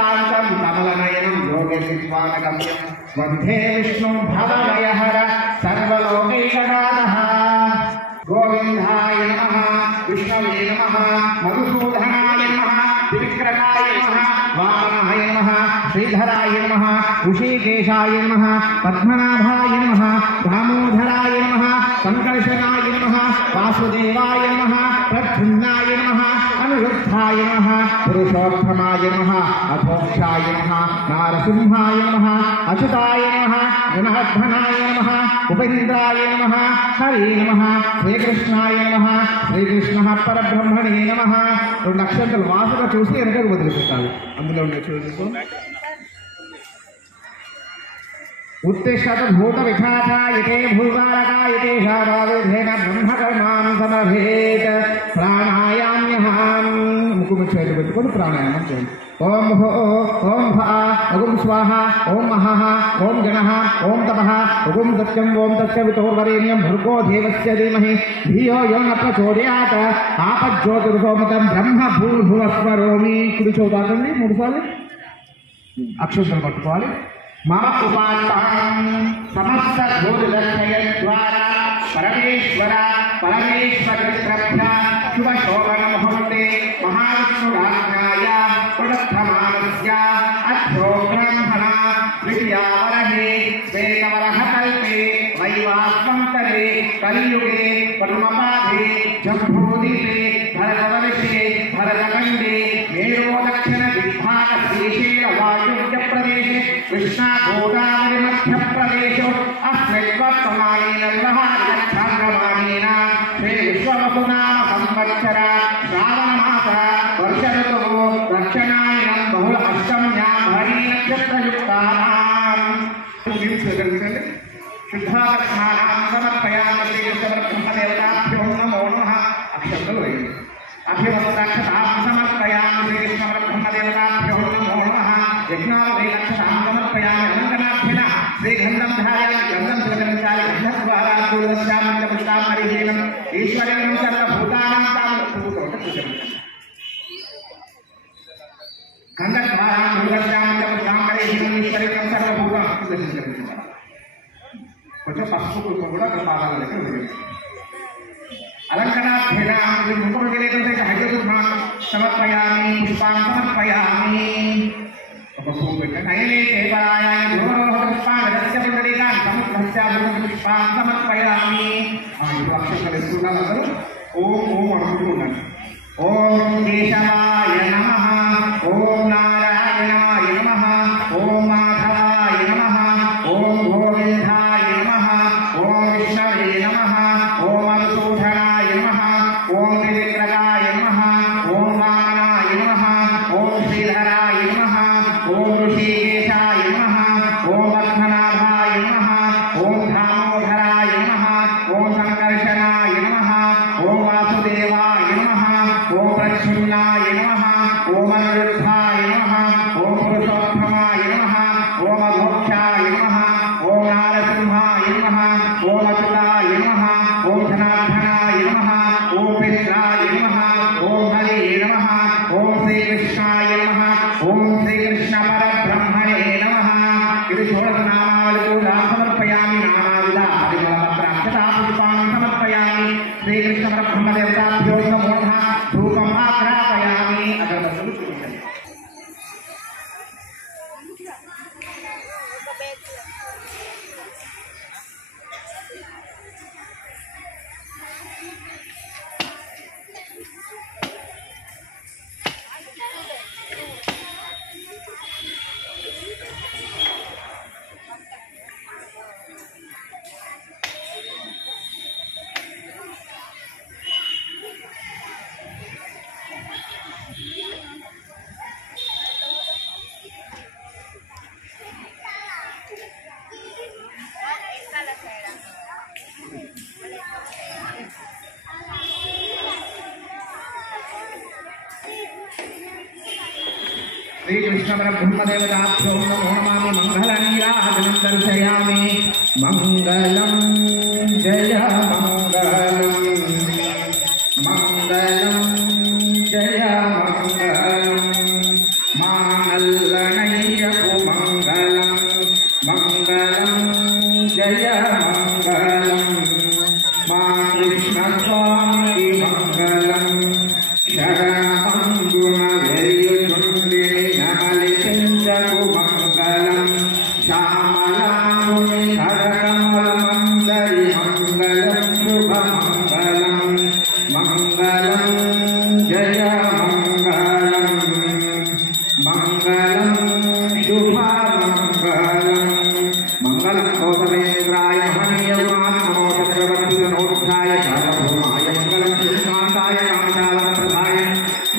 नीलांचम कमलनयनम योगेश्वानगम्यं वन्दे विष्णुं भवभयहर सर्वलोकैकनाथः गोविन्दाय नमः विष्णवे नमः मधुसूदनाय नमः त्रिविक्रमाय नमः वामनाय नमः श्रीधराय नमः ऋषिकेशाय नमः पद्मनाभाय नमः दामोदराय नमः संकर्षणाय नमः वासुदेवाय नमः प्रद्युम्नाय नमः अनिरुद्धाय नमः पुरुषोत्तमाय नमः अधोक्षाय नमः नारसिंहाय नमः अच्युताय नमः जनार्दनाय नमः उपेन्द्राय नमः हरे नमः श्रीकृष्णाय नमः श्रीकृष्णः परब्रह्मणे नमः రెండు అక్షంతలు వాసుగా చూసి వెనకకు వదిలిపెట్టాలి అందులో ఉండే చూసుకో उत्तिष्ठत भूत विघातायते भूवारकायते शारावेधेन ब्रह्मकर्मां समर्पेत प्राणायाम्यहं मुकुम చేతి పెట్టుకొని ప్రాణాయామం చేయండి ఓం భో ఓం భా ఓం స్వాహ ఓం మహః ఓం గణః ఓం తపః ఓం సత్యం ఓం తస్సవితుర్వరేణ్యం భర్గో దేవస్య ధీమహి ధియో యో న ప్రచోదయాత్ ఆపజ్యోతిర్సోమకం బ్రహ్మ భూర్భువస్వరోమి కుడి చౌదాకండి మూడు సార్లు అక్షరాలు పట్టుకోవాలి मम उपास्तां समस्त भूतदर्शय द्वारा परमेश्वर परमेश्वरत्रभ्य शुभ शोभन मुहूर्ते महाविष्णुराज्ञाय प्रथमानस्य अध्यो ब्रह्मणा विद्यावरहे श्वेतवरः कल्पे वैवास्वन्तरे कलियुगे पद्मपादे जम्बूदीपे भरतवर्षे भरतखण्डे मेरो दक्षिण दिग्भागदेशे वायुव्य प्रदेशे कृष्णा गोदावरी मध्य प्रदेश अस्मिन् लहार्यक्षाग्रमाणेन श्री विश्ववसुनाम संवत्सर श्रावण मास वर्ष ऋतुः दक्षिणायनं बहुल अष्टम्यां हरि नक्षत्रयुक्तानां शुद्धात्मानां समर्पयामि श्रीकृष्णपरब्रह्मदेवताभ्यो नमो नमः अक्षन्तलो अभिमताक्षतां समर्पयामि श्रीकृष्णपरब्रह्मदेवताभ्यो नमो नमः यज्ञावैलक्षतां समर्पयामि अनन्तनाभ्यः श्रीगन्धं धारयामि गन्धं सुगन्धाय गन्धद्वारा दूरस्यामि च पुष्टामरिहेनं ईश्वरेण सर्वभूतानां तां गन्धद्वारा दूरस्यामि च पुष्टामरिहेनं ईश्वरेण सर्वभूतानां కొంచెం పసుపు కుంకుమ కూడా పాదాల దగ్గర ఉంది अलंकनाभ्यनां मुकुटकिरीटं हरिद्वां समर्पयामि पुष्पां समर्पयामि नयने केवलायां धूरोः पुष्पाणस्य पुण्डरीकां समुद्रस्य पुष्पां समर्पयामि इदु अक्षरकलिस्तुन्नारु ओम ओम अनुकुंటున్నాను ओम केशवाय नमः ओम नारायणाय नमः ओम माधवाय नमः ओम गोविन्दाय नमः ओम विष्णवे नमः ओम मधुसूदनाय नमः ओम त्रिविक्रमाय नमः ओम वामनाय नमः ओम श्रीधराय नमः ओम ऋषिकेशाय नमः ओम पद्मनाभाय नमः ओम दामोदराय नमः ओम संकर्षणाय नमः ओम वासुदेवाय नमः ओम प्रद्युम्नाय नमः ओम अनिरुद्धाय नमः ओम पुरुषोत्तमाय नमः ओम अधोक्षाय नमः ओम नारसिंहाय नमः ओम अच्युताय नमः ओम जनार्दनाय नमः ओम उपेन्द्राय नमः ओम हरे नमः ओम श्रीकृष्णाय नमः ओम श्रीकृष्ण परब्रह्मणे नमः इति षोडशनामावलिको समर्पयामि नानाविध परिमलपत्राक्षता पुष्पां समर्पयामि श्रीकृष्ण परब्रह्मदेवताभ्यो नमो नमः धूपम् आघ्रापयामि अगरबत्तिं पूजयामि श्रीकृष्ण परब्रह्मदेवताभ्यो नमो नमामि मङ्गलनीराजनं दर्शयामि मङ्गलं जय मङ्गलं मङ्गलं जय मङ्गलं माङ्गल्यं मा कृष्णस्वामी मंगलम शरणमंगुणवेयुचुण्डिनि नमलिचिञ्जगु मंगलम श्यामलामुनि करकमलमन्दरि मंगलम शुभमंगलम मंगलम जय मंगलम मंगलम शुभमंगलम मंगलम गौतमेन्द्राय महनीयगुणाय नमो चक्रवर्तिनोत्थाय कालभूमाय मंगलम श्रीकान्ताय कामजालप्रदाय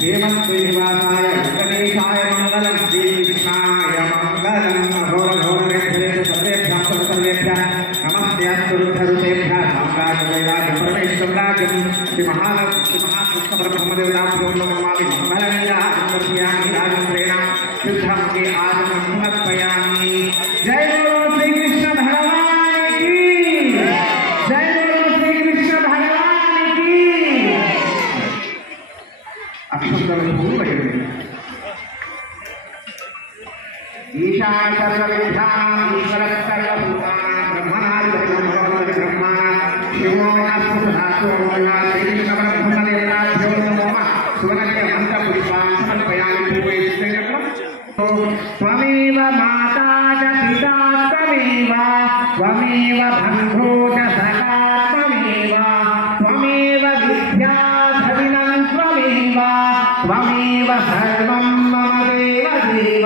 हेमन्त्रिनिवासाय वेङ्कटेशाय मंगलम श्रीकृष्णाय मंगलम घोरघोरेभ्यः सर्वेभ्यः सर्वेभ्यः नमस्ते अस्तुरुद्धरुतेभ्यः साम्राज्यवैराग्य परमेश्वराज्यं श्रीमहाकृष्णपरब्रह्मदेवताभ्यो नमामि मंगलञ्जः अन्वर्ष्यामि राजेन्द्रेण सिद्धं के आगमनं समर्पयामि। जय बोलो श्री कृष्ण भगवान की जय। बोलो श्री कृष्ण भगवान की। अक्षर फूल लगे ईशान सर्वविद्यानां ईश्वरः सर्वभूतानां ब्रह्मणादिब्रह्मणोऽपि ब्रह्मा शिवो नास्ति श्रीकृष्णपरब्रह्मदेवताभ्यो नमः। सुवर्णस्य मन्त्रपुष्पान् समर्पयामि। त्वमेव माता च पिता त्वमेव त्वमेव बन्धो च सखा त्वमेव त्वमेव विद्या धविनं त्वमेव त्वमेव सर्वं मम देव देव।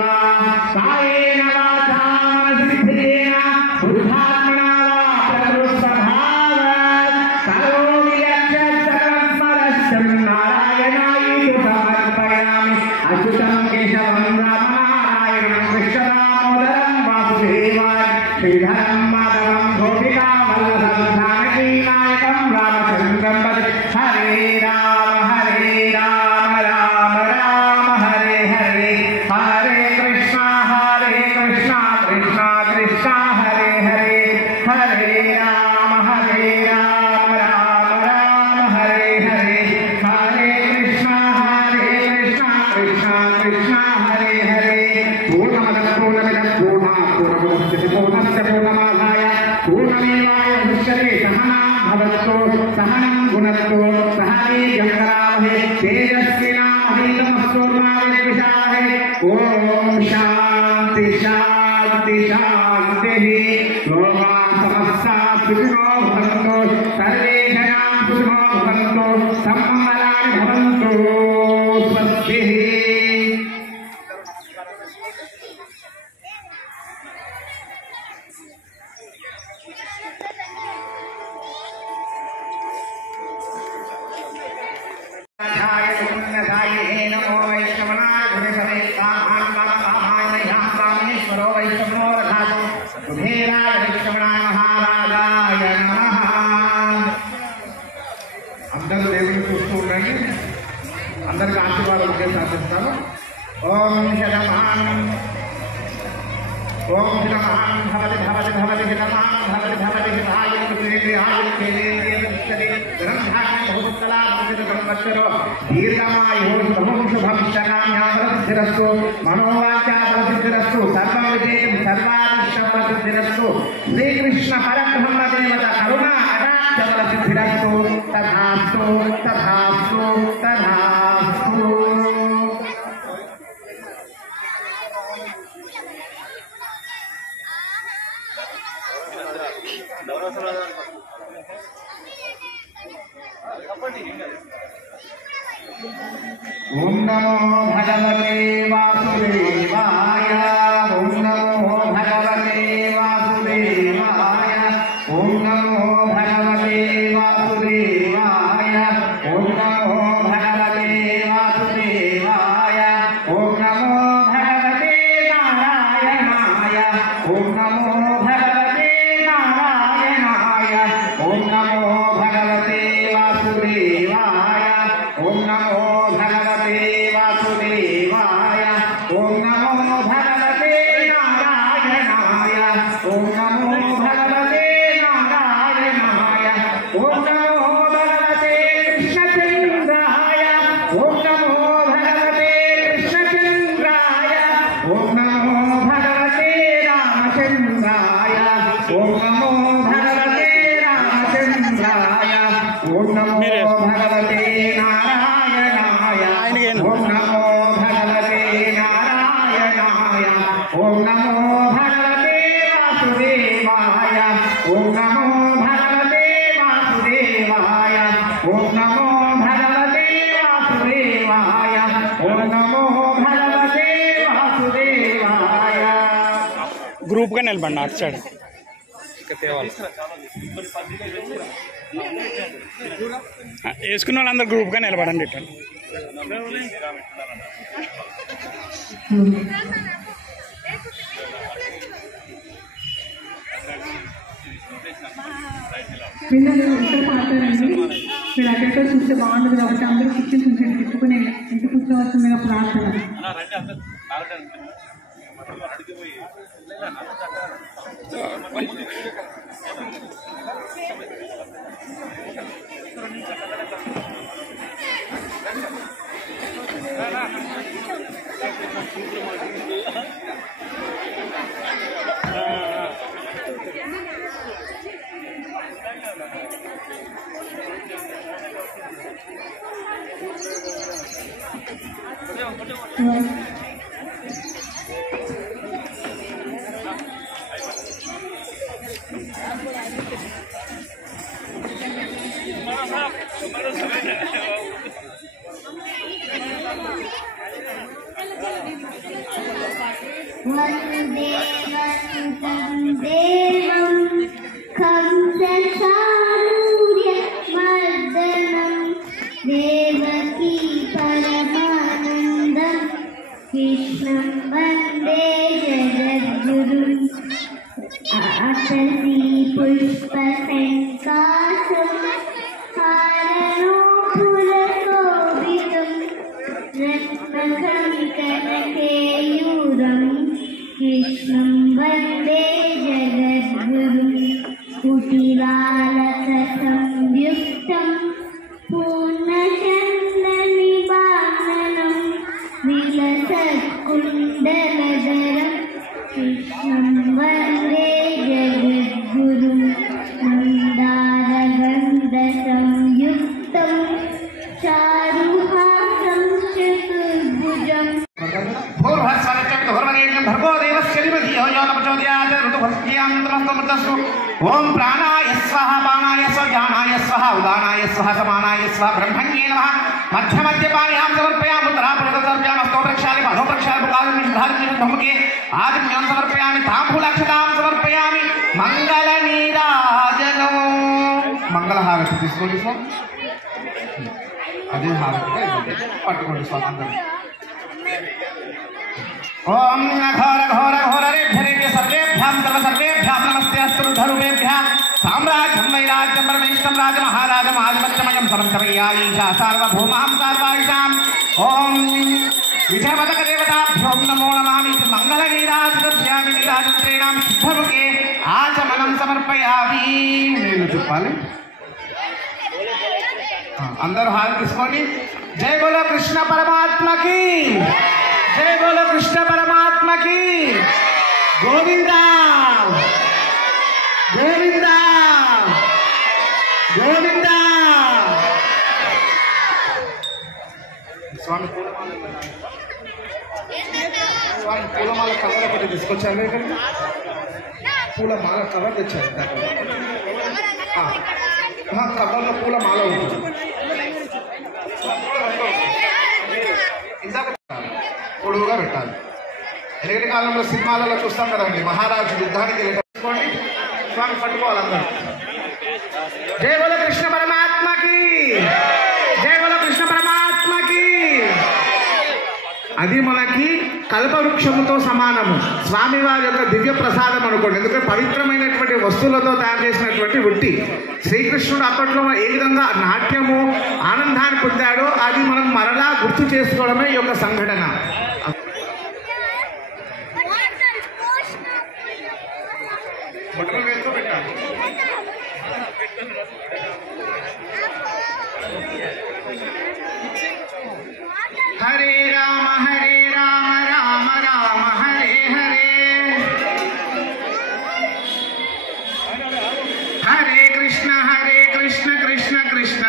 कायेन वाचा मनसेन्द्रियेण बुद्ध्यात्मना वा प्रकृतिस्वभावात् करोमि यत् सकलं परस्तं नारायणाय समर्पयामि। अच्युतं केशवं रामनारायणं कृष्णदामोदरं वासुदेवाय श्रीधरं माधवं गोपिकावल्लभं जानकीनायकं रामचन्द्रं भजे। हरे राम राम राम हरे हरे हरे कृष्णा कृष्णा कृष्णा हरे हरे हरे राम राम राम हरे हरे हरे कृष्णा कृष्णा कृष्णा हरे हरे। पूर्णमदः पूर्णमिदं पूर्णात् पूर्णमुदच्यते पूर्णस्य पूर्णमादाय पूर्णमेवावशिष्यते। सहना भवतु सहनं भुनक्तु सह वीर्यं करावहै तेजस्विनावधीतमस्तु मा विद्विषावहै। ॐ शान्ति शान्ति शान्तिः। लोकाः समस्ताः सुखिनो भवन्तु सर्वे जनाः सुखिनो भवन्तु सम्मङ्गलानि भवन्तु। स्वस्तिः। नमो वैष्णवनाय गुणसमेतान्महान्महान्महेश्वरो वैष्णवो रघातो कुबेराय वैष्णवनाय महाराजाय नमः। అందరూ దేవుని చూస్తూ ఉండండి. అందరికి ఆశీర్వాదం సాధిస్తాను. ఓం శతమాన్ భవతి భవతి భవతి శతమాన్ భవతి భవతి దీర్ఘమాయుర్భవిష్యకామ్యాసిద్ధిరస్తు మనోవాచాసిద్ధిరస్తు సర్వవిజయం సర్వాదిష్టసిద్ధిరస్తు శ్రీకృష్ణ పరబ్రహ్మ దేవత కరుణా కటాక్షబలసిద్ధిరస్తు తథాస్తు తథాస్తు తథాస్తు। ओम नमो भगवते वासुदेवाय ओम नमो भगवते वासुदेवाय ओम नमो भगवते वासुदेवाय ओम नमो भगवते वासुदेवाय ओम नमो भगवते नारायणाय ओम नमो भगवते नारायणाय ओम नमो भगवते वासुदेवाय ओम नमो भगवते वासुदेवाय ओम नमो भगवते नारायणाय ओम नमो भगवते नारायणाय ओम नमो ఓం నమో భగవతే నారాయణాయ ఓం నమో భగవతే నారాయణాయ ఓం నమో భగవతే వాసుదేవాయ ఓం నమో భగవతే వాసుదేవాయ ఓం నమో భగవతే వాసుదేవాయ ఓం నమో భగవతే వాసుదేవాయ. గ్రూప్గా నిలబడి అటు సైడ్ వేసుకున్న వాళ్ళందరూ గ్రూప్గా నిలబడండి ఇట్లా. పిల్లలు ఇక్కడ పాడతారండి. మీరు అక్కడితో చూస్తే బాగుంటుంది కాబట్టి అందరూ కూర్చొని కొంచెం తిప్పుకునే ఇంటి కూర్చోవలసిందిగా ప్రార్థన. देवकी परमानन्दं कृष्णं वन्दे जगद्गुरुम् अटसी पुष्पसङ्कासं हारणोऽपुरशोभितं रत्नकङ्कणकेयूरं कृष्णं वन्दे जगद्गुरुम् कुटिलालकसंयुक्तं पूर्णचन्द्रनिवासनं विलसत्कुण्डलधरं कृष्णं वन्दे जगद्गुरुं मन्दारगन्धसंयुक्तं चारुहासं चतुर्भुजम् ओम प्राणाय स्वाहा बाणाय स्वाहा ज्ञानाय स्वाहा उदानाय स्वाहा समानाय स्वाहा ब्रह्मण्ये नमः मध्य मध्य पाण्यां समर्पयामि उत्तरापरं समर्पयामि स्तोत्रक्षाले मधोप्रक्षाले कालनिर्धारितं धम्मके आदिम्यां समर्पयामि ताम्बूलाक्षतां समर्पयामि मंगलनीराजनो मंगलहारति తీసుకోండి స్వామి అదే హారతిగా పట్టుకోండి స్వామి అందరూ ओम घोर घोर घोर रेभ्य सर्वेभ्यां सर्वेभ्यां नमस्ते अस्तु धरुभ्यः साम्राज्यं वैराज्यं परमेश्वरं राज महाराजम् आदिमत्यमयं समर्थमय्याईशा सार्वभौमां सर्वाईशाम् ओम विजयवदक देवताभ्यो नमो नमामि मंगलनीराजनस्यामि नीराजनेनां शुद्धमुखे आचमनं समर्पयामि నేను చెప్పాలి అందరూ హారతి తీసుకోండి జై బోలో కృష్ణ పరమాత్మ की जय बोलो कृष्ण परमात्मा की गोविंदा गोविंदा गोविंदा स्वामी स्वामी పూలమాల కవర్ ఒకటి తీసుకొచ్చారు ఇక్కడ పూలమాల కవర్ తెచ్చారు కవర్లో పూలమాల ఉంటుంది ఇందాక పొడుగుగా పెట్టాలి. ఎలాంటి కాలంలో సినిమాలలో చూస్తాం కదండి, మహారాజు యుద్ధానికి వెళ్ళేటప్పుడు స్వామి పట్టుకోవాలి అందరూ. జై బోలో కృష్ణ పరమాత్మకి జై బోలో కృష్ణ పరమాత్మకి. అది మనకి కల్పవృక్షముతో సమానము, స్వామివారి యొక్క దివ్య ప్రసాదం అనుకోండి. ఎందుకంటే పవిత్రమైనటువంటి వస్తువులతో తయారు చేసినటువంటి ఉట్టి శ్రీకృష్ణుడు అప్పట్లో ఏ విధంగా నాట్యము ఆనందాన్ని పొందాడో అది మనం మరలా గుర్తు చేసుకోవడమే ఈ యొక్క సంఘటన. హరే రామ రామ రామ హరే హరే హరే కృష్ణ కృష్ణ కృష్ణ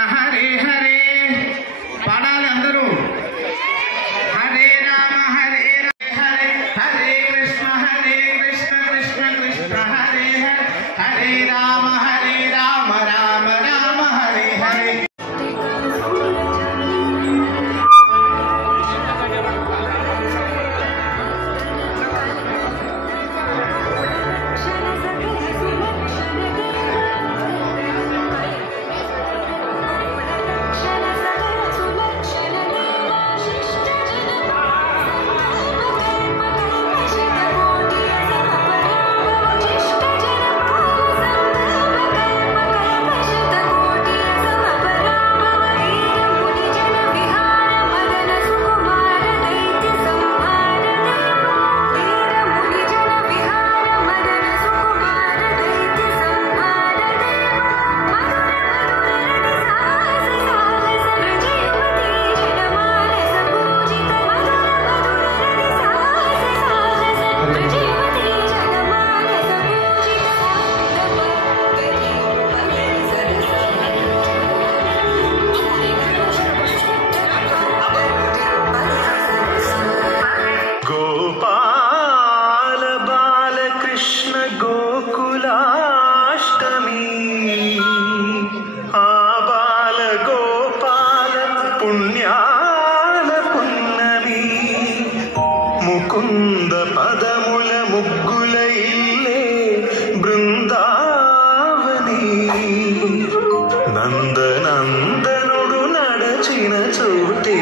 పుణ్యాల పున్నమి ముకుంద పదముల ముగ్గుల ఇల్లే బృందావని నందనందనుడు నడచిన చోటే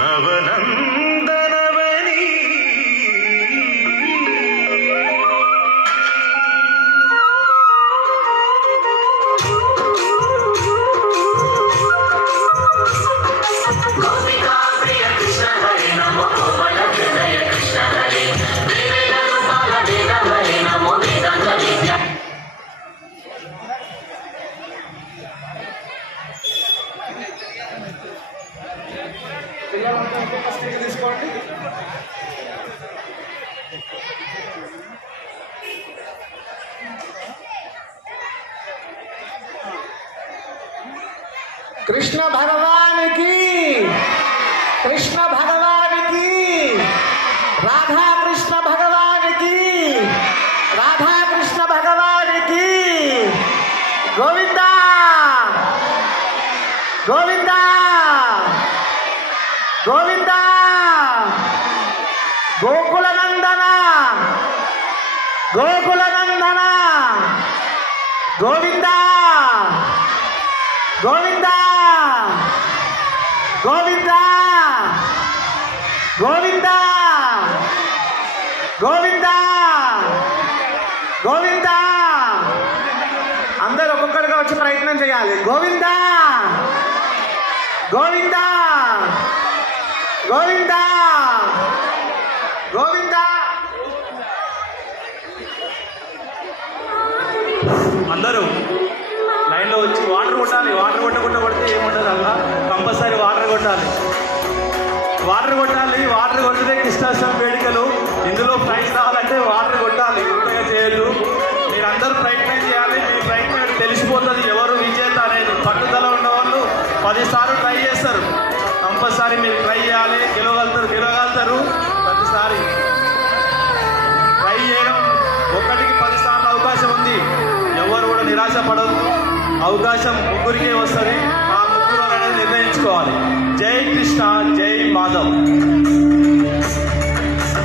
నవనందనవని कृष्ण भगवान की, कृष्ण भगवान की, राधा कृष्ण भगवान की, राधा कृष्ण भगवान की, गोविंदा गोविंदा गोविंदा, गोकुल नंदना गोकुल नंदना, गोविंदा गोविंदा गोविंदा गोविंदा गोविंदा गोविंदा అందరూ ఒక్కొక్కరుగా వచ్చి ప్రయత్నం చేయాలి. గోవిందా గోవిందా గోవిందా గోవిందా. అందరూ లైన్లో వచ్చి వాటర్ కొట్టాలి. వాటర్ కొట్టకుండా కొడితే ఏముండదు, అలా కంపల్సరీ వాటర్ కొట్టాలి. వాటర్ కొట్టాలి. వాటర్ కొట్టితే కృష్ణాష్టమి వేడుకలు. ఇందులో ప్రైజ్ రావాలంటే వాటర్ కొట్టాలి. ఇంతగా చేయొద్దు. మీరందరూ ప్రయత్నం చేయాలి. మీ ప్రయత్నం తెలిసిపోతుంది ఎవరు విజేత అనేది. పట్టుదల ఉన్నవాళ్ళు 10 సార్లు ట్రై చేస్తారు. కంపల్సరీ మీరు ట్రై చేయాలి. గెలవగలుగుతారు. ప్రతిసారి ట్రై చేయడం, 1కి 10 సార్లు అవకాశం ఉంది. ఎవరు కూడా నిరాశ పడవద్దు. అవకాశం ముగ్గురికే వస్తుంది. ఆ ముగ్గురు అనేది నిర్ణయించుకోవాలి. జై కృష్ణ, జై మాధవ్.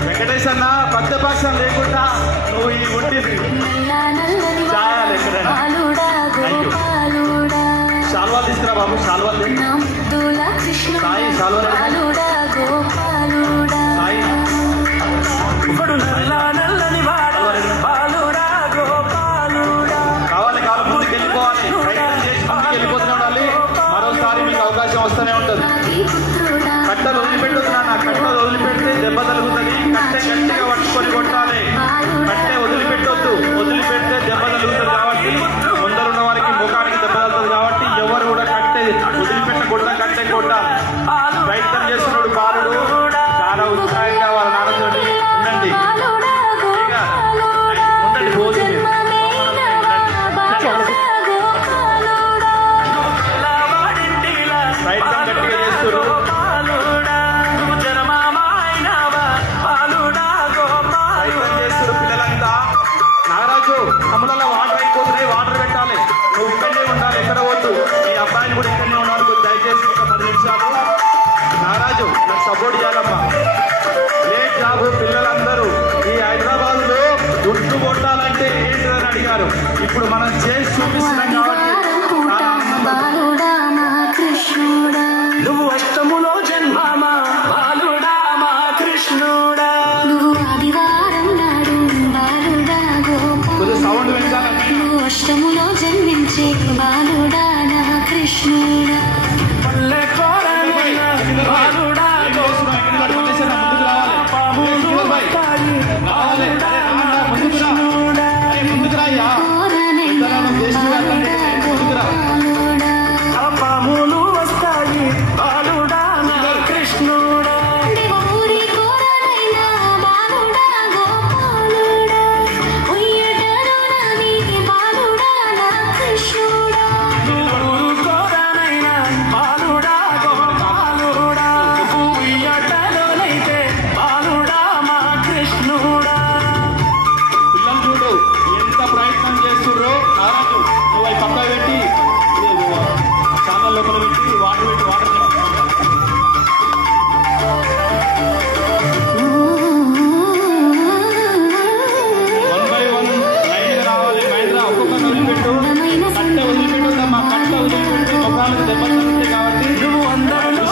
వెంకటేష్ అన్న పక్షపాతం లేకుండా నువ్వు ఈ ఉండి చాయాలి ఎక్కడైనా. Thank you. శాల్వాలు తీసుకురా బాబు. శాల్వాలు సాయి, శాల్వాలు సాయి. ఇప్పుడు కావాలి కావాలి, ముందుకు వెళ్ళిపోవాలి. ప్రయత్నం చేసి ముందుకు వెళ్ళిపోతూనే ఉండాలి. మరోసారి మీకు అవకాశం వస్తూనే ఉంటుంది. కట్టలు వదిలిపెట్టుతున్నా. కట్టలు వదిలిపెడితే దెబ్బ తలుగుతుంది. కట్టె గట్టిగా పట్టుకొని కొట్టాలి. కట్టె వదిలిపెట్టొద్దు. వదిలిపెడితే దెబ్బ తలుగుతుంది. కాబట్టి ముందరున్న వారికి ముఖానికి దెబ్బ తలుగుతుంది. కాబట్టి ఎవరు కూడా కట్టె వదిలిపెట్టకుండా కట్టె కొట్టాలి. ప్రయత్నం చేస్తున్నాడు బాలుడు. చాలా ఉత్సాహంగా వాళ్ళ నాన్నతోటి ఉండండి. ఇక సార్లు దెబ్బలు తగ్గుతాయి కాబట్టి నువ్వు అందరిలో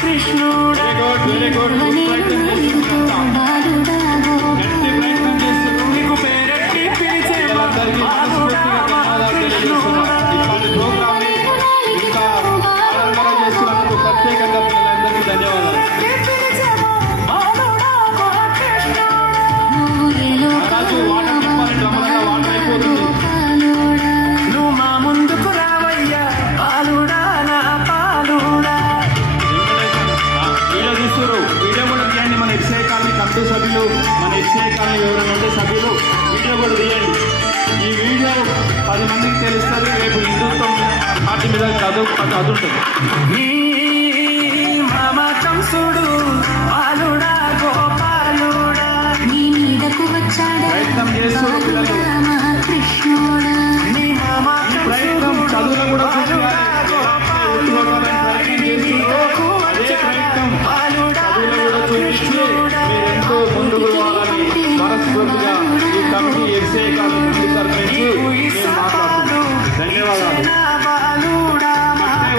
కృష్ణుడు వెరీ గుడ్ ప్రయత్నం చేస్తున్నారు నీకు పేరెట్టి పిలిచే వాళ్ళందరికీ మనస్ఫూర్తిగా ధన్యవాదాలు తెలియజేస్తున్నాను. ఇలాంటి ప్రోగ్రామ్ ఇంకా ఆనందంగా చేస్తున్నందుకు ప్రత్యేకంగా పిల్లలందరికీ ధన్యవాదాలు. మహారాజు వాటర్ నింపాలి డ్రమ్ములలో వాటర్ అయిపోతుంది. నువ్వు మా ముందుకు రావయ్యా పాలుడా నా పాలుడా. వీడియో తీస్తున్నారు, వీడియో కూడా తీయండి. మన ఎస్ఐ కాలనీ కమిటీ సభ్యులు, మన ఎస్ఐ కాలనీ ఎవరైనా ఉంటే సభ్యులు వీడియో కూడా తీయండి. ఈ వీడియో 10 మందికి తెలుస్తుంది. రేపు హిందుత్వం పార్టీ మీద చదువుతుంది. కంసుడు పాలుడా గోపాలుడా నీ మీదకు వచ్చాడు ప్రయత్నం చేస్తూ పిల్లలు నీ ప్రయత్నం చదువులో కూడా ఎంతో ముందుకు పోవాలని మనస్ఫూర్తిగా ఈ కమిటీ ఎస్ఏ కమిటీ తరఫు మాట్లాడుతున్నాం. ధన్యవాదాలు.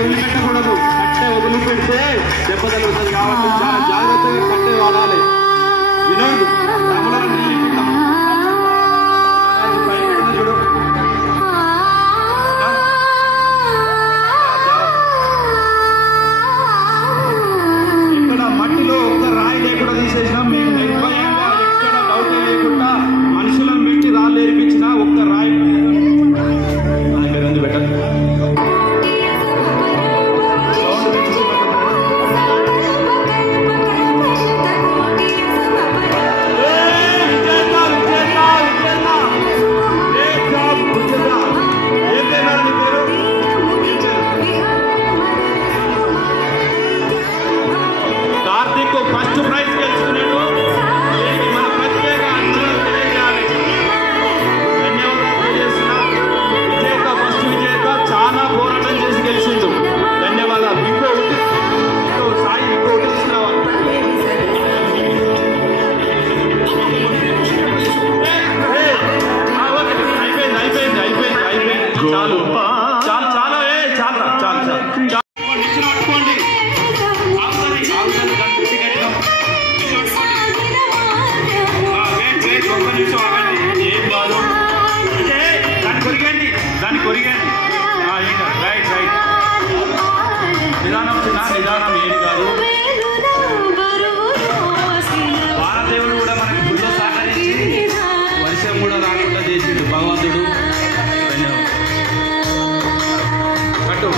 వదిలిపెట్టకూడదు, కట్టే వదిలిపెడితే దెబ్బ తగులుతుంది కాబట్టి చాలా జాగ్రత్తగా కట్టే వాడాలి. వినోద్ చూడు ఇక్కడ మట్టిలో ఒక్క రాయి లేకుండా తీసేసినా మేము నిర్భయంగా ఎక్కడ డౌట్ లేకుండా మనుషులను పెట్టి రాళ్ళు ఏర్పించినా ఒక్క రాయి పెట్టదు. కార్తీక్ ఫస్ట్ ప్రైజ్ గెలుచుకున్నాడు. మన ప్రత్యేక అందరం తెలియజేయాలి. ధన్యవాదాలు తెలియజేస్తున్నా. విజేత ఫస్ట్ విజేత చాలా పోరాటం చేసి గెలిచిండు. ధన్యవాదాలు. ఇంకో సాయి ఇంకో తీసుకురావాలి. అయిపోయింది. చాలు చాలు చాలు చాలు చాలు చాలు నిచ్చిన పట్టుకోండి. ఏం కాదు, దాన్ని కొరిగండి. రైట్ రైట్ నిదానం నిదానం ఏం కాదు. భారతదేవుడు కూడా మనకి గుళ్ళో సహకరించి వర్షం కూడా రాకుండా చేసిండు భగవంతుడు. కట్టు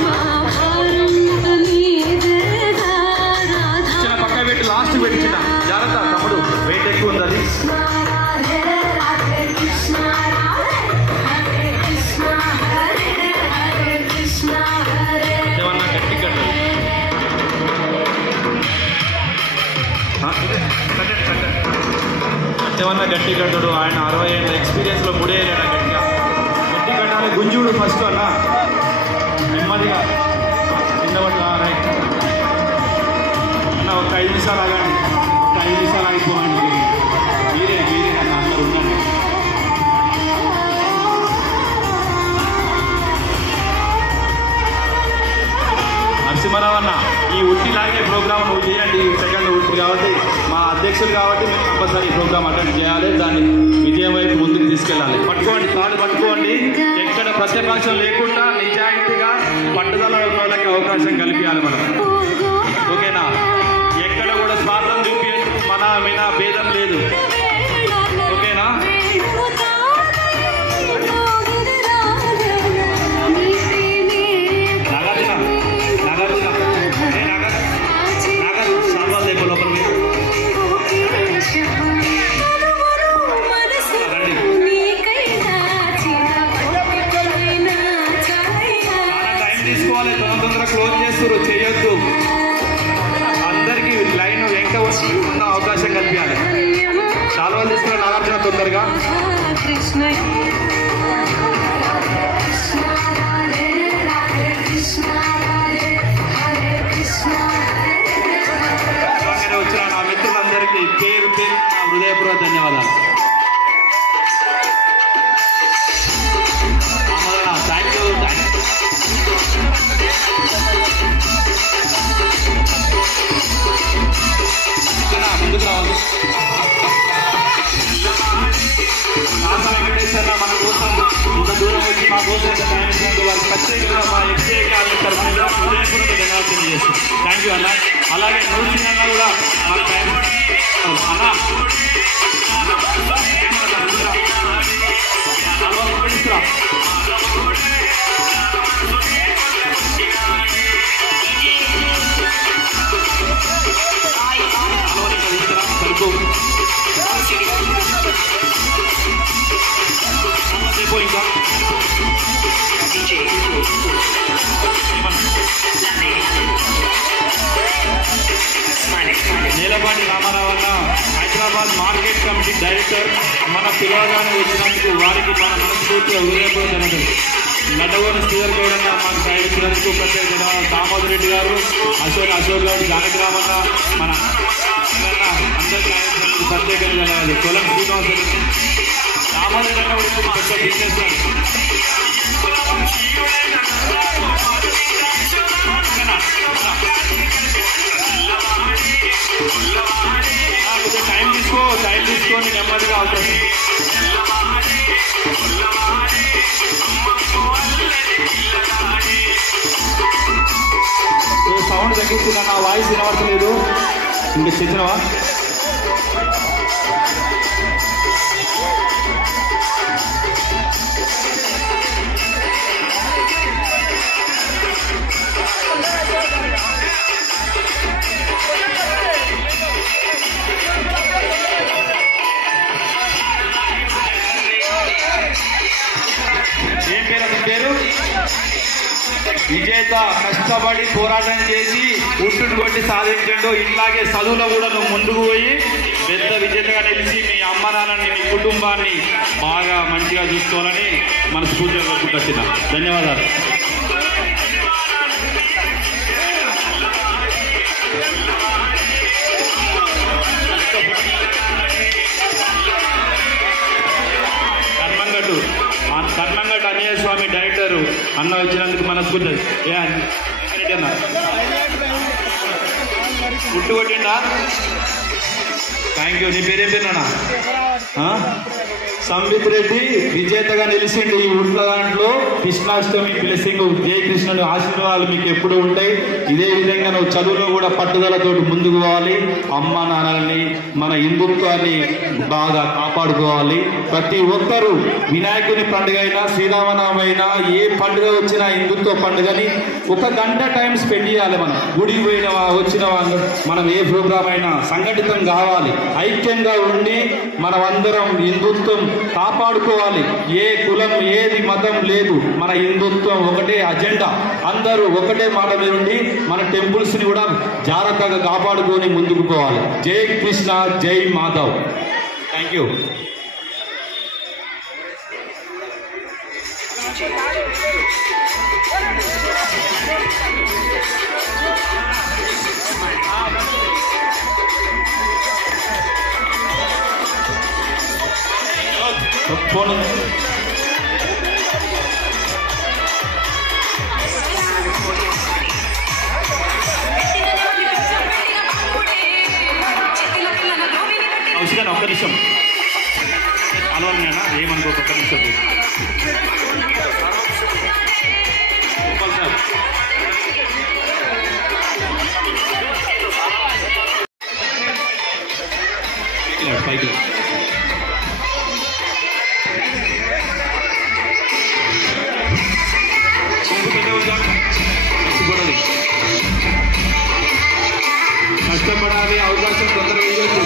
చిన్న పక్క పెట్టి లాస్ట్ పెట్టించిన జాగ్రత్త తమ్ముడు, వెయిట్ ఎక్కువ ఉంది అది. ఏమన్నా గట్టి కట్టు ఏమన్నా గట్టి కట్టడు. ఆయన 60 ఏళ్ళ ఎక్స్పీరియన్స్లో 3 ఏళ్ళ గట్టిగా గట్టి కట్టాలి. గుంజుడు ఫస్ట్ అన్న నెమ్మదిగా చిన్నవాడు. రైట్ అన్న ఒక 5 నిమిషాలు ఆగండి. ఒక 5 నిమిషాలు ఆగిపోండి. మీరే అన్న అందరూ ఉండండి. నరసింహారావు అన్న ఈ ఉట్టిలాగే ప్రోగ్రామ్ నువ్వు చేయండి. సెకండ్ ఉట్టి కాబట్టి మా అధ్యక్షులు కాబట్టి మేము కంపల్సరీ ఈ ప్రోగ్రామ్ అటెండ్ చేయాలి. దాన్ని విజయం వైపు ముందుకు తీసుకెళ్ళాలి. పట్టుకోండి, తాడు పట్టుకోండి. ఎక్కడ ప్రత్యపక్షం లేకుండా నిజాయితీగా పట్టుదల ఉన్న వాళ్ళకి అవకాశం కల్పించాలి మనం. ఓకేనా? ఎక్కడ కూడా స్వార్థం చూపించు, మన మీద భేదం లేదు. ఓకేనా? క్లోజ్ చేస్తారు, చేయొద్దు. అందరికీ లైన్ వెంట ఉన్న అవకాశం కల్పించాలి. చాలా మంది తీసుకున్న నాగార్జున తొందరగా. వచ్చిన నా మిత్రులందరికీ పేరు పేరు నా హృదయపూర్వక ధన్యవాదాలు. Thank you. అన్న. అలాగే నూర్సిన్ అన్న కూడా మన టైం అన్న ఇంకా నీలపాటి రామారావు అన్న హైదరాబాద్ మార్కెట్ కమిటీ డైరెక్టర్. మన పిలవగానే వచ్చినందుకు వారికి మన మనస్ఫూర్తిగా హృదయపూర్వక నటవోని శ్రీధర్ గౌడ్ అన్న మాకు సాయించినందుకు ప్రత్యేక దామోదర్ రెడ్డి గారు, అశోక్ గారు, జానకిరామన్న మన అందరికీ ప్రత్యేకంగా కొలం శ్రీనివాస రెడ్డి దామోదర్ అన్న కూడా పెద్ద బిజినెస్ టైం తీసుకొని నెమ్మదిగా అవుతుంది. సౌండ్ తగ్గించిందా? నా వాయిస్ వినవట్లేదు. ఇంకా చెప్పినవా? ఏం పేరు? అతని పేరు విజేత. కష్టపడి పోరాటం చేసి ఉట్టుడు కొట్టి సాధించండు. ఇట్లాగే చదువులో కూడా నువ్వు ముందుకు పోయి పెద్ద విజేతగా నిలిచి మీ అమ్మ నాన్నని మీ కుటుంబాన్ని బాగా మంచిగా చూసుకోవాలని మనస్ఫూర్తిగా కోరుకుంటున్నా. ధన్యవాదాలు. కర్మంగట్ అంజనేయ స్వామి డైరెక్టర్ అన్న వచ్చినందుకు మనస్ఫూర్తి. అన్న గుట్టు కొట్టిండా? Thank you. నీ పేరేం పేరునా? సంబిత్ రెడ్డి విజేతగా నిలిచిండు. ఈ ఉట్ల దాంట్లో కృష్ణాష్టమి బ్లెస్సింగ్, జయ కృష్ణుని ఆశీర్వాదాలు మీకు ఎప్పుడు ఉంటాయి. ఇదే విధంగా నువ్వు చదువులో కూడా పట్టుదలతో ముందుకు పోవాలి. అమ్మ నాన్నల్ని మన హిందుత్వాన్ని బాగా కాపాడుకోవాలి. ప్రతి ఒక్కరూ వినాయకుని పండుగ అయినా శ్రీరామనవమి అయినా ఏ పండుగ వచ్చినా హిందుత్వ పండుగని 1 గంట టైం స్పెండ్ చేయాలి. మనం గుడికి పోయినవా వచ్చినవా మనం ఏ ప్రోగ్రామ్ అయినా సంఘటితం కావాలి. ఐక్యంగా ఉండి మనమందరం హిందుత్వం కాపాడుకోవాలి. ఏ కులం ఏది మతం లేదు. మన హిందుత్వం ఒకటే అజెండా. అందరూ ఒకటే మాట మీద ఉండి మన టెంపుల్స్ ని కూడా జాగ్రత్తగా కాపాడుకొని ముందుకు పోవాలి. జై కృష్ణ, జై మాధవ్. Thank you. ఫోన్ అవసరం. ఒక్క నిమిషం అలవాటు ఏమనుకో. ఒక్క నిమిషం పైకి కష్టపడాలి. అవకాశం తొందరగా ఇవ్వచ్చు.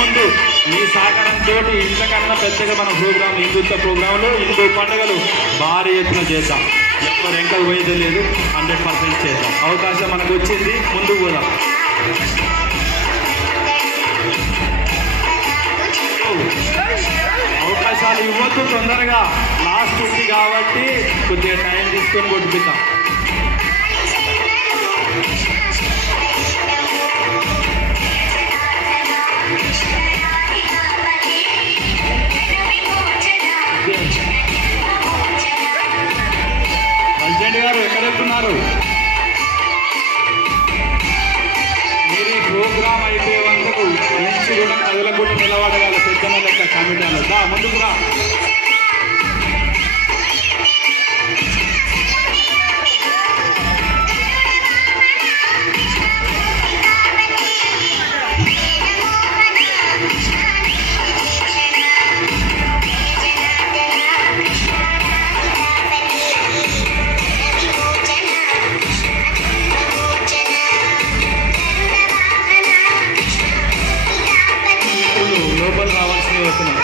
ముందు మీ సహకారంతో ఇంతకన్నా పెద్దగా మన ప్రోగ్రాం హిందుత్వ ప్రోగ్రాంలో హిందూ పండుగలు భారీ ఎత్తున చేద్దాం. ఎవరు ఎంకలు పోయేది లేదు. 100% చేద్దాం. అవకాశం మనకు వచ్చింది. ముందుకు పోదాం. అవకాశాలు ఇవ్వద్దు తొందరగా, లాస్ట్ ఉంది కాబట్టి కొద్దిగా టైం తీసుకొని కొట్టిద్దాం. ప్రెసిడెంట్ గారు ఎక్కడ వెళ్తున్నారు? మీరు ఈ ప్రోగ్రామ్ అయిపోయే వరకు నుంచి కూడా కదలకుండా నిలబడగల పెద్దల లెక్క కమిటీలో దా ముందుకు రా.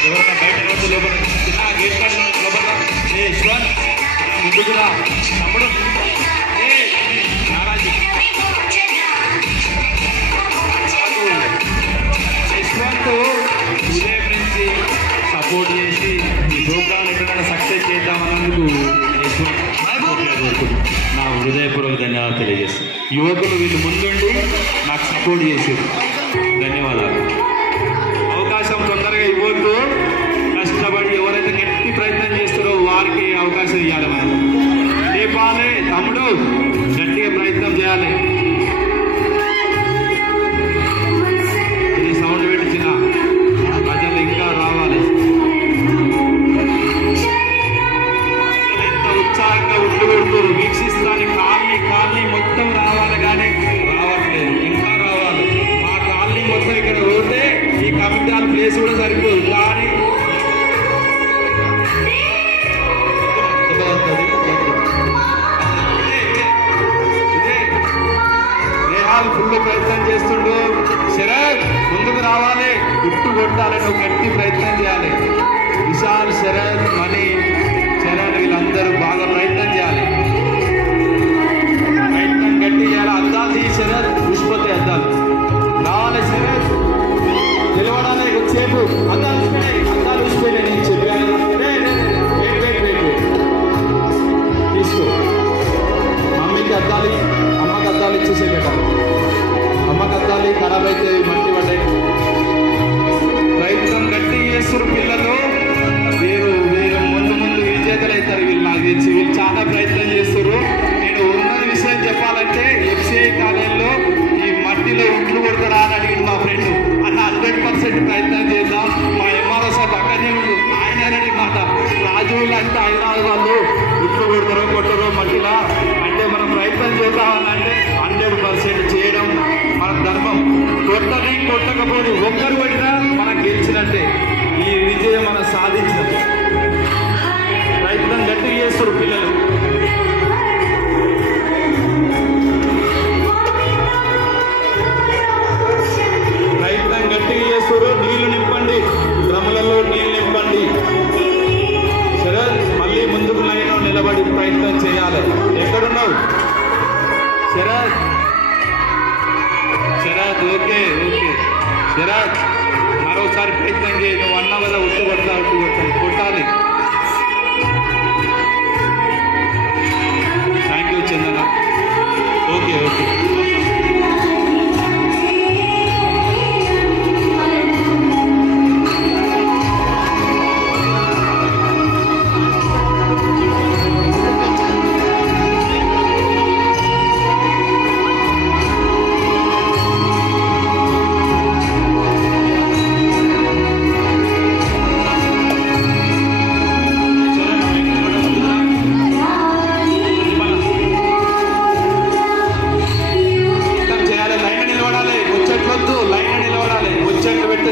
ఎవరైనా బయట రోజు లోపల గేట్ కార్డు లోపల యశ్వంత్ ముందుకు రా తమ్ముడు. నారాజు యశ్వంత్ ఉదయం నుంచి సపోర్ట్ చేసి ఈ ప్రోగ్రామ్ ఎక్కడైనా సక్సెస్ చేద్దామన్నందుకు యశ్వంత్ నా హృదయపూర్వక ధన్యవాదాలు తెలియజేస్తాను. యువకులు వీళ్ళు ముందుండి నాకు సపోర్ట్ చేశారు, ధన్యవాదాలు. అవకాశం తొందరగా ఇవ్వద్దు, కష్టపడి ఎవరైతే గట్టి ప్రయత్నం చేస్తారో వారికి అవకాశం ఇవ్వాలి. మనం లేపాలి తమ్ముడు, గట్టిగా ప్రయత్నం చేయాలి. ఈ సౌండ్ పెట్టించిన ప్రజలు ఇంకా రావాలి. ఎంత ఉత్సాహంగా ఉట్లు పెడుతున్నారు, వీక్షిస్తానికి కాలనీ మొత్తం రావాలి కానీ రావట్లేదు, ఇంకా రావాలి. మా కాలనీ మొత్తం ఇక్కడ పోతే ఈ కమిటాల ప్లేస్ కూడా సరిపోదు. కానీ నేహాల్ ఫుల్ ప్రయత్నం చేస్తుండు. శరత్ ముందుకు రావాలి, గుట్టు కొట్టాలి, నువ్వు గట్టి ప్రయత్నం చేయాలి. విశాల్, శరత్, మణి, చరణ్ వీళ్ళందరూ బాగా ప్రయత్నం చేయాలి. ప్రయత్నం గట్టి చేయాలి. అద్దాలు తీ శరత్, పుష్పతి అద్దాలు రావాలి. శరత్ నిలబడాలి కొద్దిసేపు. అద్దాలు చూసిపోయి నేను చెప్పాను. తీసుకో మమ్మీకి అద్దాలు, అమ్మకి అద్దాలు ఇచ్చేసే బేట. అమ్మకి అద్దాలు ఖరాబ్ అయితే మట్టి పడ్డాయి. ప్రయత్నం గట్టి చేస్తారు పిల్లలు. వీరు ముందు విజేతలు అవుతారు. వీళ్ళు నాకు తెలిసి వీళ్ళు చాలా ప్రయత్నం చేస్తారు. నేను ఉన్నది విషయం చెప్పాలంటే ఎఫ్సిఐ కాలేజీలో ఈ మట్టిలో ఇంట్లు కొడతారా అని అడిగింది మా ఫ్రెండ్. అన్న 100% ప్రయత్నం చేద్దాం. మా ఎంఆర్ఓ సార్ పక్కనే ఉండు, ఆయన అనే మాట. రాజు అంటే హైదరాబాద్ వాళ్ళు ఇంట్లు కొట్టరో మట్టిలా అంటే మనం ప్రయత్నం చేద్దామనంటే 100% చేయడం మన ధర్మం. కొట్టకపోతే ఒక్కరు కొట్టినా మనం గెలిచినట్టే. ఈ విజయం మనం సాధించినట్టు. ప్రయత్నం గట్టిగా చేస్తారు పిల్లలు. ప్రయత్నం గట్టిగా చేస్తారు. నీళ్లు నింపండి, డ్రమ్ములలో నీళ్లు నింపండి. శరత్ మళ్ళీ ముందుకు లైన్లో నిలబడి ప్రయత్నం చేయాలి. ఎక్కడున్నావు శరత్? ఓకే శరత్ మరోసారి ప్రయత్నం చేయి. నువ్వు అన్న వల్ల కొట్టాలి. Thank you Chandana. ఓకే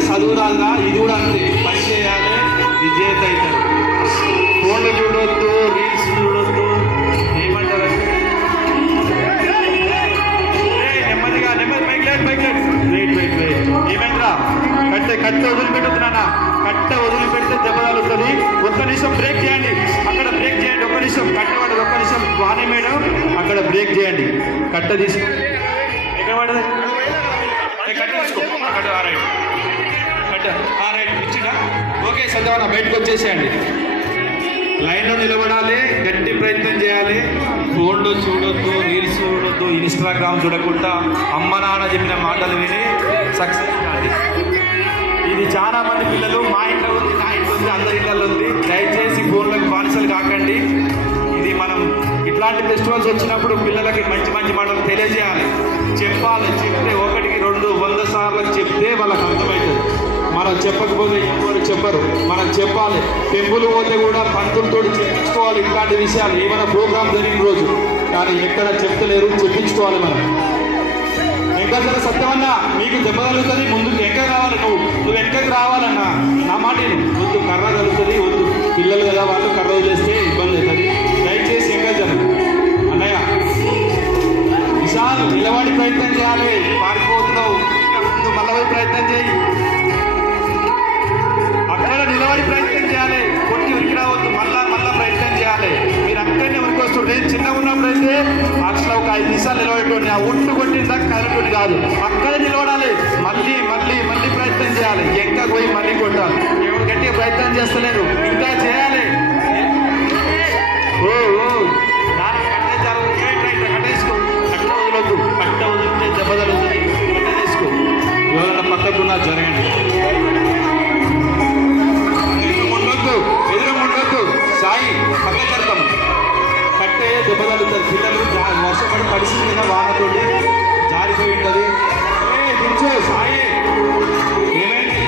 చదువు రాదా? ఇది కూడా అంతే. పని చేయాలి, విజేత అవుతారు. ఫోన్లు చూడొద్దు, రీల్స్ చూడొద్దు. ఏమంటారంటే నెమ్మదిగా పైకి వెయిట్ ఏమైందిరా? కట్టె వదిలిపెట్టుతున్నా. కట్టె వదిలిపెడితే దెబ్బ తగులుతుంది. ఒక్క నిమిషం బ్రేక్ చేయండి. అక్కడ బ్రేక్ చేయండి. ఒక్క నిమిషం కట్టె పడదు. ఒక్క నిమిషం వాణి మేడం అక్కడ బ్రేక్ చేయండి. కట్టె తీసుకో. ఎక్కడ పడదు? కట్టె తీసుకో. రైట్ ఇచ్చిందా? ఓకే సత్యవన్న బయటకు వచ్చేసేయండి. లైన్లో నిలబడాలి, గట్టి ప్రయత్నం చేయాలి. ఫోన్లో చూడొద్దు, రీల్స్ చూడొద్దు, ఇన్స్టాగ్రామ్ చూడకుండా అమ్మ నాన్న చెప్పిన మాటలు విని సక్సెస్ కాదు. ఇది చాలా మంది పిల్లలు మా ఇంట్లో ఉంది, నా ఇంట్లో ఉంది, అందరి ఇళ్ళల్లో ఉంది. దయచేసి ఫోన్లకు బానిసలు కాకండి. ఇది మనం ఇట్లాంటి ఫెస్టివల్స్ వచ్చినప్పుడు పిల్లలకి మంచి మంచి మాటలు తెలియజేయాలి, చెప్పాలి. చెప్తే 1కి 2 100 సార్లు చెప్తే వాళ్ళకి అర్థమవుతుంది. మనం చెప్పకపోతే ఎవరు చెప్పరు, మనం చెప్పాలి. టెంపుల్ పోతే కూడా పంతులతో చెప్పించుకోవాలి ఇట్లాంటి విషయాలు. ఏమైనా ప్రోగ్రామ్ జరిగిన రోజు కానీ ఎక్కడ చెప్తలేరు, చెప్పించుకోవాలి మనం. ఇంకా సరే సత్యమన్నా, మీకు దెబ్బ కలుగుతుంది, ముందుకు వెనక రావాలి. నువ్వు వెనకకి రావాలన్నా, నా మాట వద్దు, కర్ర కలుగుతుంది, వద్దు. పిల్లలు కదా వాళ్ళు, కర్ర వదిలేస్తే ఇబ్బంది అవుతుంది. దయచేసి ఇంకా జరుగు అన్నయ్య. విశాల్ నిలబడి ప్రయత్నం చేయాలి, పారిపోతున్నావు, ముందు మళ్ళీ ప్రయత్నం చేయి. అక్కడ నిలబడి ప్రయత్నం చేయాలి, కొట్టి ఉరికి రావద్దు, మళ్ళా ప్రయత్నం చేయాలి. మీరు అక్కడనే ఉరికి వస్తుంటే చిన్నగా ఉన్నప్పుడైతే అట్లా ఒక 5 నిమిషాలు నిలబెట్టుకోండి. ఆ ఒట్టు కొట్టిందా కదలటోని కాదు, అక్కడే నిలబడాలి. మళ్ళీ ప్రయత్నం చేయాలి, ఎక్కడికి పోయి మళ్ళీ కొట్టాలి. ఎవరు గట్టిగా ప్రయత్నం చేస్తలేరు, ఇంకా చేయాలి. కట్టేసుకో, కట్ట వదలొద్దు, కట్ట వదిలితే దెబ్బ తగులుతుంది. కట్టేసుకో, ఎవరైనా పక్కకున్నా జరగండి. ఎదురు సాయి పక్క జరుగుతాం, కట్టే దెబ్బ తగులుతుంది. పిల్లలు వర్షపడి పరిస్థితి మీద వానతోటి జారిపోయి ఉంటుంది. దించు సాయి, ఏమైంది?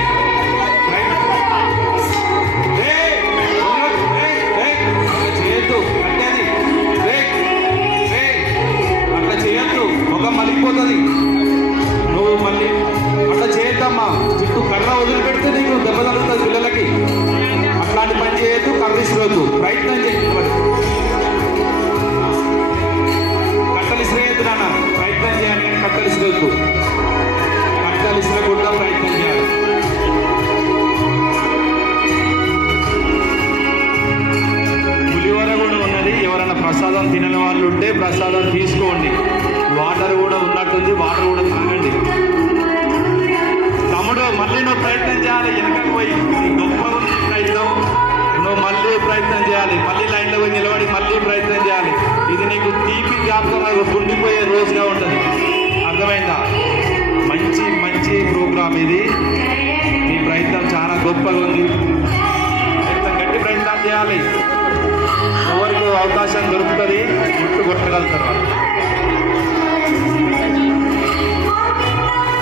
అట్లా చేయొద్దు, కట్టేది అట్లా చేయొద్దు, ముఖం మలిగిపోతుంది. నువ్వు మళ్ళీ అట్లా చేయొద్దమ్మా. చుట్టూ కర్ర వదిలిపెడితే నీకు దెబ్బ తగులుతుంది పిల్లలకి. అట్లాంటి పని చేయొద్దు, కర్రీశ్రవద్దు, ప్రయత్నం చేయండి. కట్టలు ఇసిరేయద్దు నాన్న, ప్రయత్నం చేయాలి కానీ కట్టలు ఇసిరవద్దు. కట్టలు ఇసిరకుండా ప్రయత్నం చేయాలి. పులిహోర కూడా ఉన్నది, ఎవరైనా ప్రసాదం తినని వాళ్ళు ఉంటే ప్రసాదం తీసుకోండి. వాటర్ కూడా ఉన్నట్టుంది, వాటర్ కూడా తాగండి. తమ్ముడు మళ్ళీ నువ్వు ప్రయత్నం చేయాలి, వెనకకు పోయి గొప్పగా ఉంది ప్రయత్నం. నువ్వు మళ్ళీ ప్రయత్నం చేయాలి, మళ్ళీ లైన్లో పోయి నిలబడి మళ్ళీ ప్రయత్నం చేయాలి. ఇది నీకు తీపి జ్ఞాపకం గుండిపోయే రోజుగా ఉంటుంది. అర్థమైందా? మంచి ప్రోగ్రామ్ ఇది. నీ ప్రయత్నం చాలా గొప్పగా ఉంది. గట్టి ప్రయత్నం చేయాలి. ఎవరికి అవకాశం దొరుకుతుంది, ఇంటి కొట్టగలుగుతారు.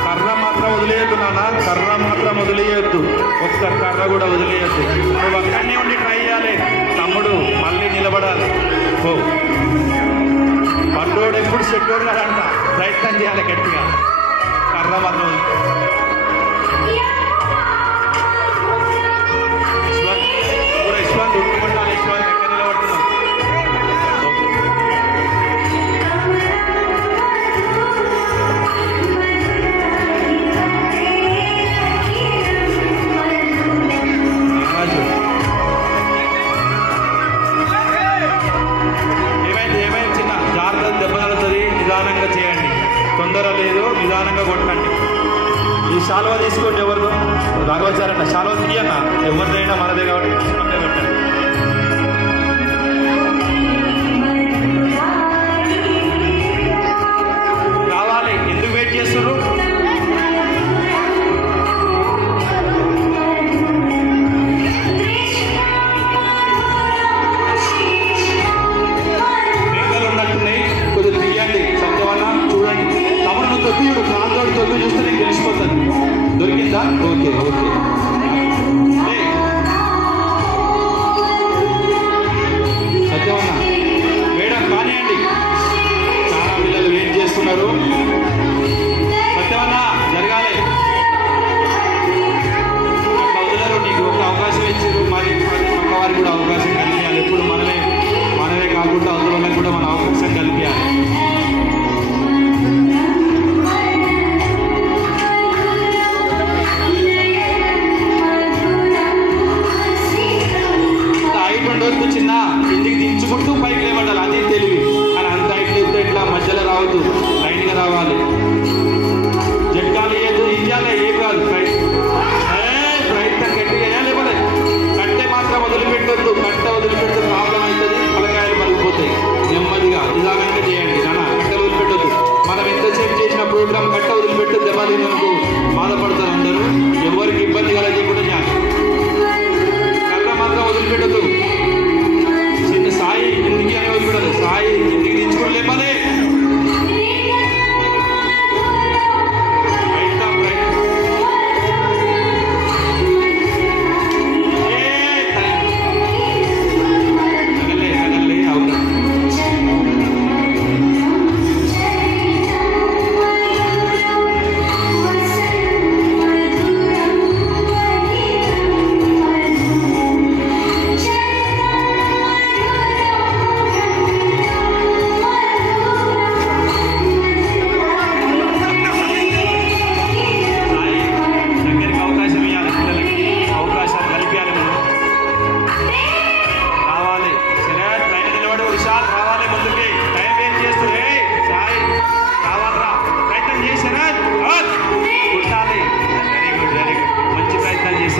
కర్ర మాత్రం వదిలేయద్దు నాన్న, కర్ర మాత్రం వదిలేయొద్దు, ఒక్క కర్ర కూడా వదిలేయద్దు. నువ్వు అక్కడనే ఉండి ట్రై చేయాలి. తమ్ముడు మళ్ళీ నిలబడాలి. పడ్డోడు ఎప్పుడు చెడ్డోడు కదంట, ప్రయత్నం చేయాలి గట్టిగా. కర్ర మాత్రం యశ్వంత్ ఉట్టుకుంటాను. యశ్వంత్ ఎక్కడ నిలబడుతున్నావు? ఏమైంది చిన్న జాగ్రత్త, దెబ్బ తగులుతుంది. నిదానంగా చేయండి, తొందర లేదు, నిదానంగా కొట్టండి. ఈ శాలువా తీసుకోండి. ఎవరిదో రాఘవాచారన్న శాలువా తీయన్న, ఎవరిదైనా మనదే కాబట్టి పక్కన పెట్టండి. రావాలి, ఎందుకు వెయిట్ చేస్తున్నారు? మేకలు ఉన్నట్టున్నాయి, కొద్దిగా తీయండి. సత్యవన్న చూడండి, తమ్ముడు తొక్కిడు కాంతోడు తొక్కి చూస్తే నీకు తెలిసిపోతుంది. దొరికిందా? ఓకే.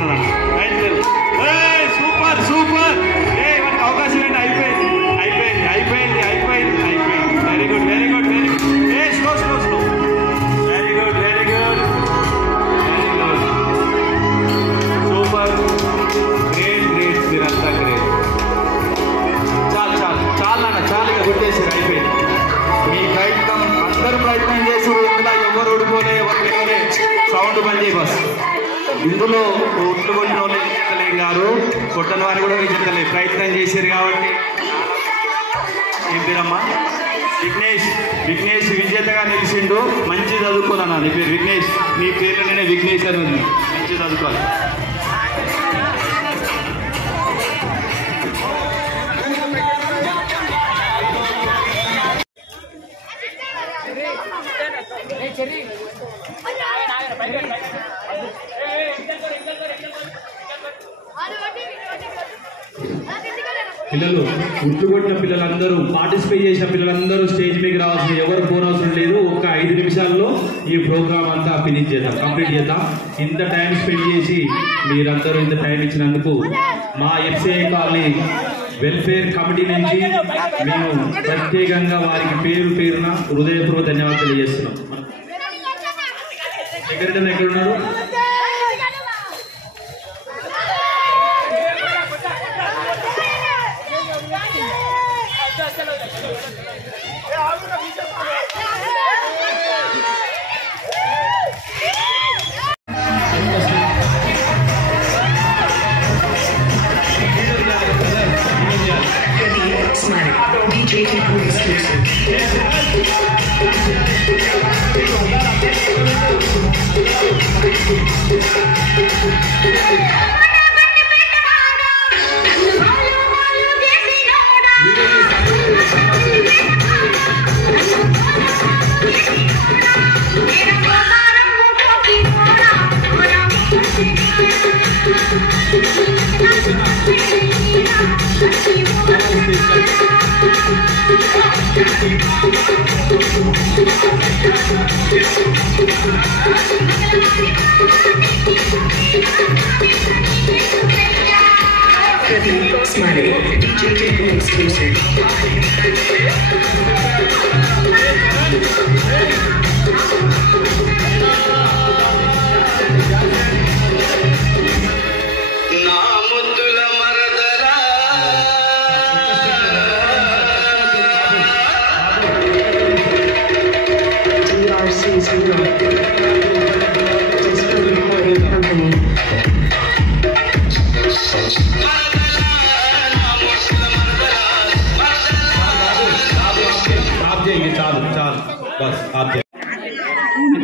తీసుకున్నాడు. Super super. వాటికి అవకాశం ఏంటి? అయిపోయింది అయిపోయింది అయిపోయింది అయిపోయింది అయిపోయింది. Very good very good very good. Slow slow slow. Very good very good very good. Super. Great great. మీరంతా గ్రేట్. చాలు చాలు చాలు నాన్న చాలు. ఇక కొట్టేసారు. అయిపోయింది. మీ ప్రయత్నం అందరూ ప్రయత్నం చేసి ఇందులో ఎవరు ఓడిపోలే ఎవరు గెలవలే. సౌండ్ బంద్ చేయి బస్. ఇందులో ఒట్లు కొట్టిన వాళ్ళు విజేతలేం గారు, కొట్టని వారు కూడా విజేతలే. ప్రయత్నం చేశారు కాబట్టి. ఏం పేరమ్మా? విఘ్నేష్. విఘ్నేష్ విజేతగా నిలిచిండు. మంచి చదువుకోనన్నా. నీ పేరు విఘ్నేష్. నీ పేరులోనే విఘ్నేష్ అని ఉంది. మంచి చదువుకోవాలి. పిల్లలు ఉట్టుకొట్టిన పిల్లలందరూ, పార్టిసిపేట్ చేసిన పిల్లలందరూ స్టేజ్ మీదకి రావాల్సిన ఎవరు పోనవసరం లేదు. ఒక 5 నిమిషాల్లో ఈ ప్రోగ్రామ్ అంతా ఫినిష్ చేద్దాం, కంప్లీట్ చేద్దాం. ఇంత టైం స్పెండ్ చేసి మీరందరూ ఇంత టైం ఇచ్చినందుకు మా ఎఫ్సిఐ కాలనీ వెల్ఫేర్ కమిటీ నుంచి మేము ప్రత్యేకంగా వారికి పేరు పేరున హృదయపూర్వక ధన్యవాదాలు తెలియజేస్తున్నాం. ఎక్కడున్నారు?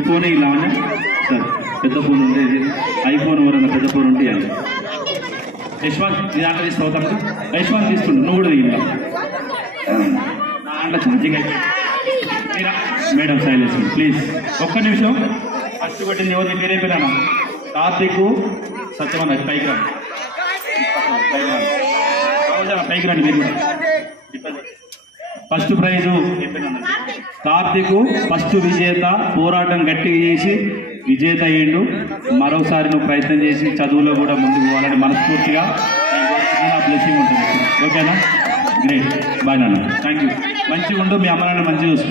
ఫోన్ ఇలా సార్, పెద్ద ఫోన్ ఉండేది, ఐఫోన్ ఎవరన్నా పెద్ద ఫోన్ ఉంటే యశ్వంత్ నీ దాంట్లో తీసుకోతాను. యశ్వంత్ తీసుకుంటు, నువ్వు కూడా దిగిందా? నా దాంట్లో ఛార్జింగ్ అయిపోయింది. మేడం సైలెన్స్ ప్లీజ్, ఒక్క నిమిషం. ఫస్ట్ పెట్టింది ఎవరు? పేరే పేరానా? కార్తీక్ సత్యమన్న. పైకి రండి, పైకి రండి మీరు. ఫస్ట్ ప్రైజు కార్తీక్, ఫస్ట్ విజేత. పోరాటం గట్టిగా చేసి విజేత అయ్యిండు. మరోసారి నువ్వు ప్రయత్నం చేసి చదువులో కూడా ముందుకు పోవాలని మనస్ఫూర్తిగా నా బ్లెస్సింగ్ ఉంటుంది. ఓకేనా? గ్రేట్. బాయ్ నాన్న. Thank you. మంచిగా ఉండు, మీ అమ్మ నాన్న మంచిగా చూసు.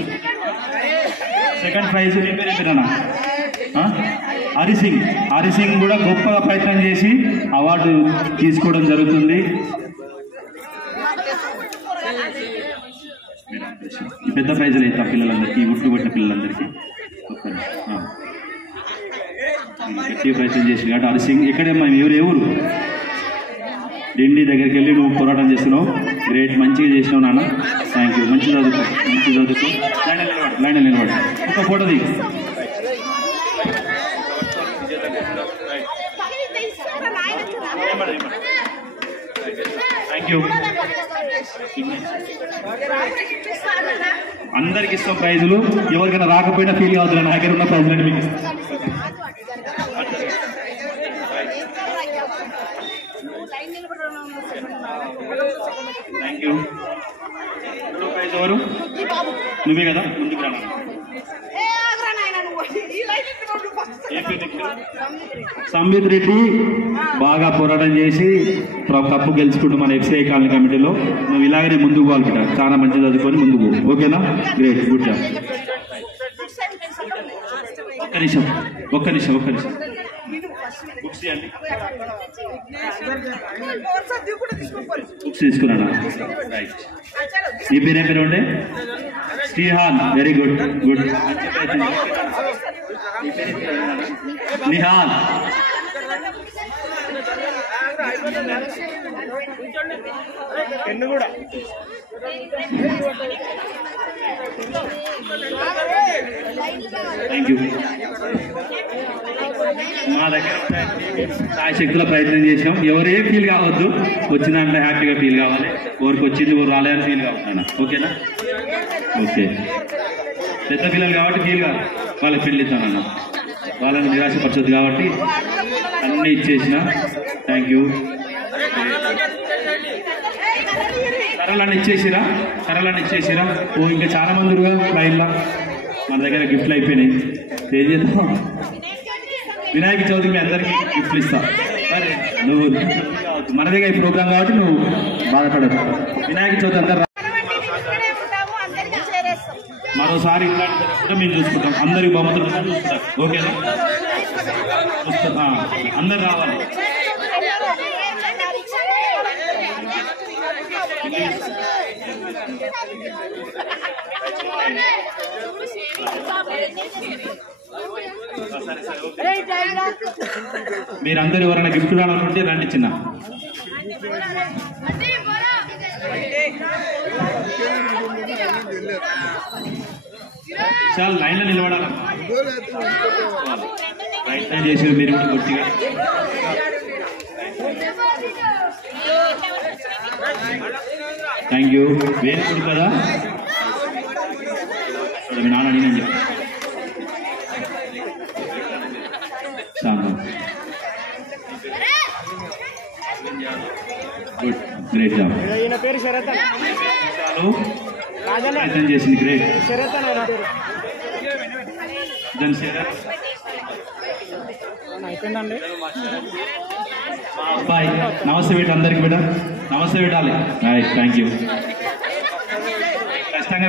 సెకండ్ ప్రైజ్ నీ పేరు ఏంటన్నా? హరిసింగ్. హరిసింగ్ కూడా గొప్పగా ప్రయత్నం చేసి అవార్డు తీసుకోవడం జరుగుతుంది. ఈ పెద్ద ప్రైజులు అయితే పిల్లలందరికీ, గుట్టు కొట్టిన పిల్లలందరికీ గట్టిగా ప్రయత్నం చేసి కాబట్టి హరిసింగ్. ఎక్కడేమ్మా ఎవరు? ఢిల్లీ దగ్గరికి వెళ్ళి నువ్వు పోరాటం చేస్తున్నావు. గ్రేట్, మంచిగా చేసినావు నాన్న. Thank you. మంచి చదువుకో, మంచి చదువుకో. లైన్ నిలబడి ఒక ఫోటో దిగు. Thank you. అందరికి ఇస్తాం ప్రైజులు. ఎవరికైనా రాకపోయినా ఫీల్ కావద్దు, నా దగ్గర ఉన్న ప్రైజులు మీకు ఇస్తాం. Thank you. ప్రైజ్ ఎవరు? నువ్వే కదా, ముందుకు రా. ఏ పేరు? సంబిత్ రెడ్డి బాగా పోరాటం చేసి కప్పు గెలుచుకుంటూ మన ఎఫ్సిఐ కాలనీ కమిటీలో నువ్వు ఇలాగనే ముందుకు పోవాలి బిడ్డ. చాలా మంచి చదువుకొని ముందుకు ఓకేనా? Great, good job. ఒక్క నిమిషం బుక్స్ ఇవ్వండి. బుక్స్ తీసుకున్నాడా? రైట్. నీ పేరు ఏం పేరు ఉండే? Srihan. Very good good. Nihan. Pen కూడా థ్యాంక్ యూ. మా దగ్గర శక్తుల ప్రయత్నం చేసినాం. ఎవరే ఫీల్ కావద్దు, వచ్చిందంటే హ్యాపీగా ఫీల్ కావాలి. ఎవరికి వచ్చింది ఎవరు రాలేదని ఫీల్ కావద్దన్న. ఓకేనా? ఓకే. పెద్ద పిల్లలు కాబట్టి ఫీల్ కాదు, వాళ్ళకి పెళ్ళి ఇస్తానన్న. వాళ్ళని నిరాశపరచొద్దు కాబట్టి అన్నీ ఇచ్చేసిన. Thank you. సరళాన్ని ఇచ్చేసిరా. ఓ ఇంకా చాలా మంది లైన్లో మన దగ్గర గిఫ్ట్లు అయిపోయినాయి. ఏం చేద్దాం? వినాయక చవితికి అందరికీ గిఫ్ట్లు ఇస్తా. మరి నువ్వు మన దగ్గర ఈ ప్రోగ్రామ్ కాబట్టి నువ్వు బాధపడదు. వినాయక చవితి అందరు మరోసారి ఇట్లాంటి కూడా మేము చూసుకుంటాం. అందరికి బహుమతులు చూసుకుంటాం. ఓకేనా? అందరు రావాలి. మీరందరూ ఎవరైనా గిఫ్ట్ కావాలనుకుంటే రండి చిన్న. చాలా లైన్లో నిలబడాలి. ప్రయత్నం చేసి మీరు కూడా గట్టిగా. Thank you. వేరుకుడు కదా మీ నాన్న అడిగినని చెప్పి గుడ్, గ్రేట్ జాబ్. ప్రయత్నం చేసింది. గ్రేట్. అయిపోయిందండి. బాయ్. నమస్తే పెట్టు అందరికి బిడ్డ. నమస్తే పెట్టాలి. Thank you. ఖచ్చితంగా